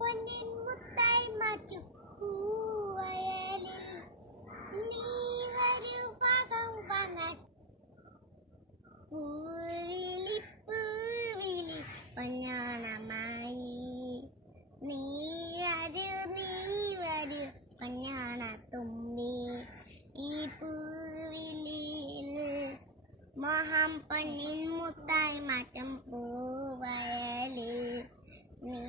പൊന്നിൻ മുത്തായി മാറ്റും പൂവയലിൽ നീ വരൂ ഭാഗം വാങ്ങാൻ. പൂവിളി പൂവിളി പൊന്നോണമായി നീ വരൂ പൊന്നോണ തുമ്പി. ഈ പൂവിളിയിൽ മോഹം പൊന്നിൻ മുത്തായി മാറ്റും പൂവയലിൽ നീ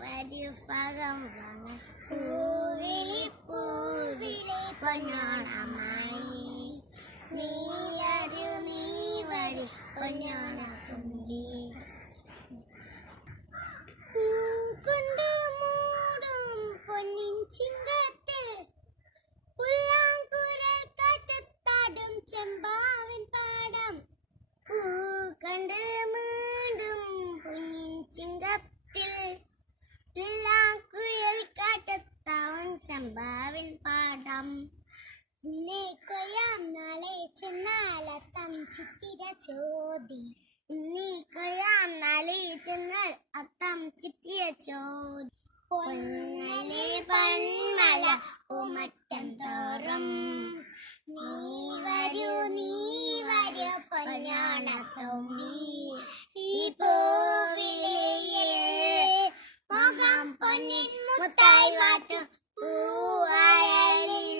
വരൂ ഭാഗം വാങ്ങാൻ. പൂവിളി പൂവിളി പൊന്നോണമായി നീ വരൂ പൊന്നോണ തുമ്പി. പൂകൊണ്ട് മൂടും പൊന്നിൻ ചിങ്ങത്തിൽ പുല്ലാങ്കുഴൽ കാറ്റത്താടും ചെമ്പാവിൻ പാടം. പൂകൊണ്ട് മൂടും പൊന്നിൻ ചിങ്ങത്തിൽ പുല്ലാങ്കുഴൽ കാറ്റത്താവും ചെമ്പാവിൻ പാടം. ഇന്നേ കൊയ്യാം നാളെ ചെന്നാലത്തം ചിത്തിര ചോദി. ഇന്നീ കൊയ്യാം നാളെ ചെന്നാൽ അത്തം ചിത്തിര ചോദി. പൊന്നലെ പൊന്മല പൂമറ്റം തോറും നീ വരൂ പൊന്നോണ തുമ്പി. ഈ പൂവിളിയിൽ മോഹം പൊന്നിൻ മുത്തായി മാറ്റും പൂവയലിൽ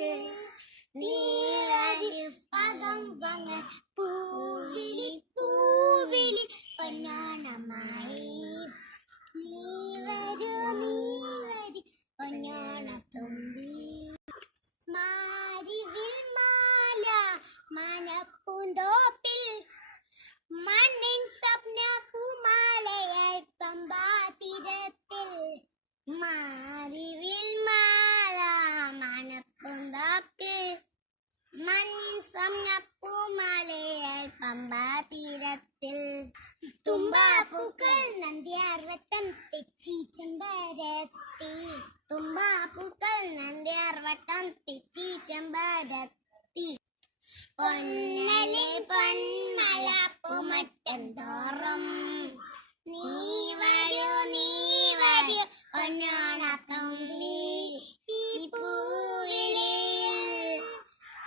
നീ വരൂ ഭാഗം വാങ്ങാൻ. പൂവിളി പൂവിളി പൊന്നോണമായി നീ വരൂ പൊന്നോണ തുമ്പി. മാരിവിൽ മാല മാനപ്പൂന്തോപ്പിൽ മണ്ണിൻ സ്വപ്ന പൂമാലയായി പമ്പാ തീരത്തിൽ. മാരിവിൽ മാല മാനപ്പൂന്തോപ്പിൽ മണ്ണിൻ സ്വപ്ന പൂമാലയായി പമ്പാ തീരത്തിൽ. തുമ്പാപ്പൂക്കൾ നന്ദ്യാർവട്ടം തെച്ചി ചെമ്പരത്തി. തുമ്പാപ്പൂക്കൾ നന്ദ്യാർവട്ടം തെച്ചി ചെമ്പരത്തി. പൊന്നലെ പൊന്മല പൂമറ്റം തോറും നീ വരൂ പൊന്നോണ തുമ്പി. ഈ പൂവിളിയിൽ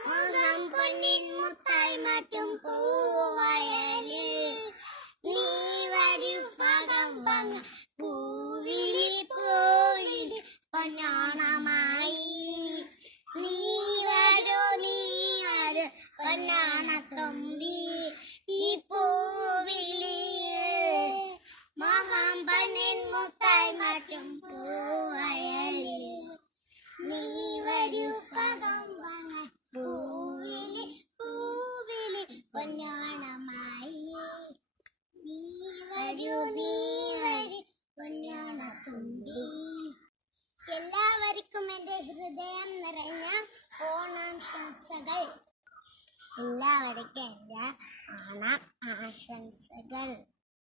മോഹം പൊന്നിൻ മുത്തായി മാറ്റും പൂവയലിൽ നീ വരൂ ഭാഗം വാങ്ങാൻ. പൂവിളി പൂവിളി പൊന്നോണമായി നീ വരൂ പൊന്നോണ തുമ്പി. ഈ പൂവിളിയിൽ മോഹം പൊന്നിൻ മുത്തായി മാറ്റും പൂവയലിൽ നീ വരൂ ഭാഗം വാങ്ങാൻ. പൂവിളി പൂവിളി പൊന്നോണമായി നീ വരൂ പൊന്നോണ തുമ്പി. എല്ലാവർക്കും എൻ്റെ ഹൃദയം നിറഞ്ഞ ഓണാശംസകൾ. എല്ലാവർക്കും എൻ്റെ ഓണം ആശംസകൾ.